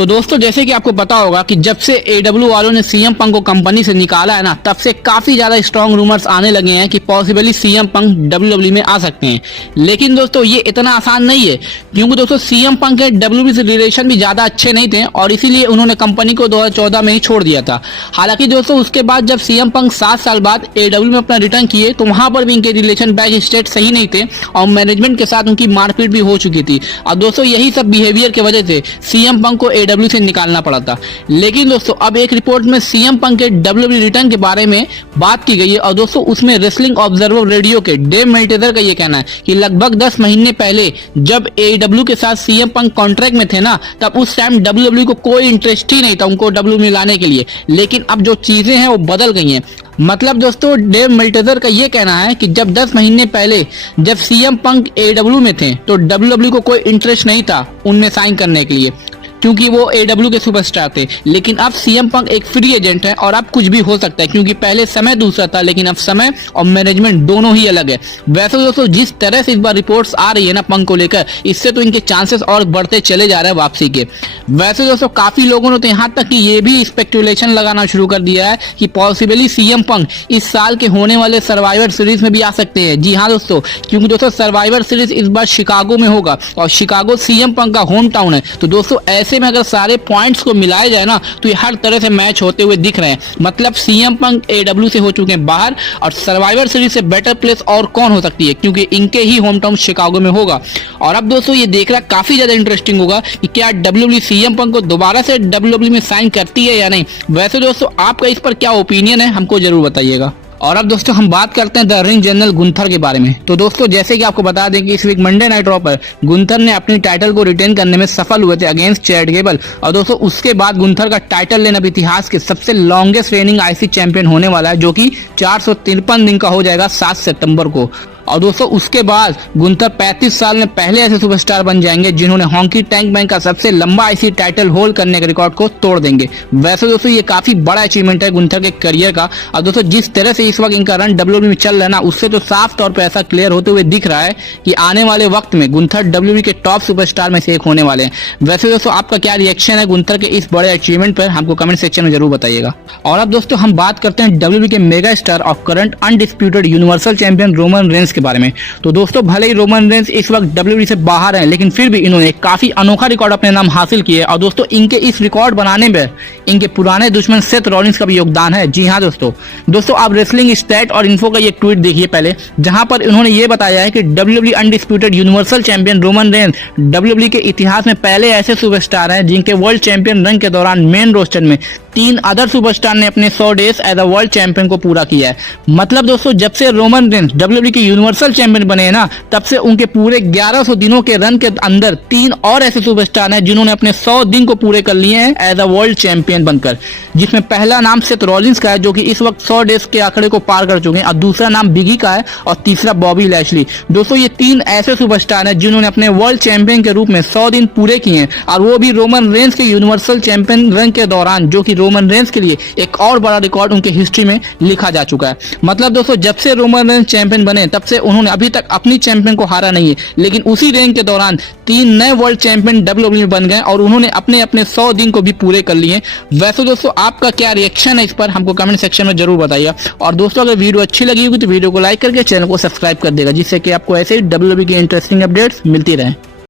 तो दोस्तों जैसे कि आपको पता होगा कि जब से एडब्ल्यू वालों ने सीएम पंक को कंपनी से निकाला है ना, तब से काफी ज्यादा स्ट्रॉन्ग रूमर्स आने लगे हैं कि पॉसिबली सीएम पंक डब्ल्यूडब्ल्यू में आ सकते हैं। लेकिन दोस्तों ये इतना आसान नहीं है, क्योंकि दोस्तों सीएम पंक के डब्ल्यूडब्ल्यू से रिलेशन भी ज्यादा अच्छे नहीं थे और इसीलिए उन्होंने कंपनी को 2014 में ही छोड़ दिया था। हालांकि दोस्तों उसके बाद जब सीएम पंक 7 साल बाद एडब्ल्यू में अपना रिटर्न किए तो वहां पर भी इनके रिलेशन बैक स्टेट सही नहीं थे और मैनेजमेंट के साथ उनकी मारपीट भी हो चुकी थी। और दोस्तों यही सब बिहेवियर की वजह से सीएम पंक को एडब्ल्यू से निकालना पड़ा था। लेकिन दोस्तों अब एक रिपोर्ट में सीएम पंक के डब्ल्यूडब्ल्यू रिटर्न के बारे में बात की गई है और दोस्तों उसमें रेसलिंग ऑब्जर्वर रेडियो के डेव मेल्टेजर का ये कहना है कि लगभग 10 महीने पहले जब एडब्ल्यू के साथ सीएम पंक कॉन्ट्रैक्ट में थे ना, तब उस टाइम डब्ल्यूडब्ल्यू को कोई इंटरेस्ट ही नहीं था उनको डब्ल्यूडब्ल्यू में लाने के लिए। लेकिन अब जो चीजें हैं वो बदल गई हैं। मतलब दोस्तों डेव मेल्टेजर का ये कहना है कि जब 10 महीने पहले जब सीएम पंक एडब्ल्यू में थे तो डब्ल्यूडब्ल्यू को कोई इंटरेस्ट नहीं था उनमें साइन करने के लिए, क्योंकि वो एडब्ल्यू के सुपरस्टार थे। लेकिन अब सीएम पंक एक फ्री एजेंट है और अब कुछ भी हो सकता है, क्योंकि पहले समय दूसरा था लेकिन अब समय और मैनेजमेंट दोनों ही अलग है। वैसे दोस्तों जिस तरह से इस बार रिपोर्ट्स आ रही है ना पंक को लेकर, इससे तो इनके चांसेस और बढ़ते चले जा रहे हैं वापसी के। वैसे दोस्तों काफी लोगों ने तो यहाँ तक कि ये भी स्पेकुलेशन लगाना शुरू कर दिया है कि पॉसिबली सीएम पंक इस साल के होने वाले सर्वाइवर सीरीज में भी आ सकते हैं। जी हाँ दोस्तों, क्योंकि दोस्तों सर्वाइवर सीरीज इस बार शिकागो में होगा और शिकागो सीएम पंक का होम टाउन है। तो दोस्तों ऐसे में अगर सारे पॉइंट्स को मिलाया जाए ना तो ये हर तरह से मैच होते हुए दिख रहे हैं। मतलब सीएम पंक एडब्ल्यू से हो चुके हैं बाहर और सर्वाइवर सीरीज से बेटर प्लेस और कौन हो सकती है, क्योंकि इनके ही होम टाउन शिकागो में होगा। और अब दोस्तों ये देखना काफी ज्यादा इंटरेस्टिंग होगा कि क्या डब्ल्यूडब्ल्यू सीएम पंक को दोबारा से डब्ल्यूडब्ल्यू में साइन करती है या नहीं। वैसे दोस्तों आपका इस पर क्या ओपिनियन है हमको जरूर बताइएगा। और अब दोस्तों हम बात करते हैं द रिंग जनरल गुंथर के बारे में। तो दोस्तों जैसे कि आपको बता दें कि इस वीक मंडे नाइट रॉ पर गुंथर ने अपनी टाइटल को रिटेन करने में सफल हुए थे अगेंस्ट चैट गेबल। और दोस्तों उसके बाद गुंथर का टाइटल लेना इतिहास के सबसे लॉन्गेस्ट रेनिंग आईसी चैंपियन होने वाला है, जो कि 453 दिन का हो जाएगा 7 सितंबर को। और दोस्तों उसके बाद गुंथर 35 साल में पहले ऐसे सुपरस्टार बन जाएंगे जिन्होंने हॉकी टैंक बैंक का सबसे लंबा आईसी टाइटल होल्ड करने के रिकॉर्ड को तोड़ देंगे। वैसे दोस्तों ये काफी बड़ा अचीवमेंट है गुंथर के करियर का। और दोस्तों जिस तरह से इस वक्त इनका रन डब्ल्यूडब्ल्यू में चल रहा है ना, उससे तो साफ तौर पर ऐसा क्लियर होते हुए दिख रहा है कि आने वाले वक्त में गुंथर डब्ल्यूडब्ल्यू के टॉप सुपरस्टार में से एक होने वाले हैं। वैसे दोस्तों आपका क्या रिएक्शन है गुंथर के इस बड़े अचीवमेंट पर, हमको कमेंट सेक्शन में जरूर बताइएगा। और अब दोस्तों हम बात करते हैं डब्ल्यूडब्ल्यू के मेगा स्टार और current undisputed universal champion Roman Reigns के बारे में। तो दोस्तों भले ही रोमन रेंस इस वक्त डब्ल्यूडब्ल्यू से बाहर हैं, लेकिन फिर भी इन्होंने काफी अनोखा रिकॉर्ड अपने नाम हासिल किए। और दोस्तों इनके इस रिकॉर्ड बनाने में इनके पुराने दुश्मन सेथ रॉलिंस का भी योगदान है। जी हाँ दोस्तों आप रेसलिंग स्टैट और इन्फो का ये ट्वीट देखिए पहले, जहां पर इन्होंने ये बताया है कि WWE undisputed universal champion Roman Reigns WWE के इतिहास में पहले ऐसे सुपरस्टार हैं जिनके वर्ल्ड चैंपियन रन के दौरान मेन रोस्टर में 3 अदर सुपरस्टार ने अपने 100 days as a world champion को पूरा किया है। मतलब दोस्तों जब से रोमन रेंस डब्ल्यूडब्ल्यू के यूनिवर्सल चैंपियन बने हैं ना, तब से उनके पूरे 1100 दिनों के रन के अंदर 3 और ऐसे सुपरस्टार हैं जिन्होंने अपने 100 दिन को पूरे कर लिए हैं एज अ वर्ल्ड चैंपियन बनकर, जिसमें पहला नाम सेथ रॉलिंस का है जो कि इस वक्त 100 डेज के आंकड़े को पार कर चुके हैं, और दूसरा नाम बिगी का है और तीसरा बॉबी लैशली। दोस्तों ये 3 ऐसे सुपरस्टार हैं जिन्होंने अपने वर्ल्ड चैंपियन के रूप में 100 दिन पूरे किए हैं, और वो भी रोमन रेंस के यूनिवर्सल चैंपियन रन के दौरान, जो कि रोमन रेंस के लिए एक और बड़ा रिकॉर्ड उनके हिस्ट्री में लिखा जा चुका है। मतलब दोस्तों जब से रोमन रेंस चैंपियन बने तब से उन्होंने अभी तक अपनी चैंपियन को हारा नहीं है, लेकिन उसी रेंज के दौरान 3 नए वर्ल्ड चैंपियन डब्ल्यूडब्ल्यू में बन गए और उन्होंने अपने अपने 100 दिन को भी पूरे कर लिए। वैसे दोस्तों आपका क्या रिएक्शन है इस पर, हमको कमेंट सेक्शन में जरूर बताइएगा। और दोस्तों अगर वीडियो अच्छी लगी होगी तो वीडियो को लाइक करके चैनल को सब्सक्राइब कर देगा, जिससे कि आपको ऐसे ही डब्ल्यूडब्ल्यू की इंटरेस्टिंग अपडेट्स मिलती रहे।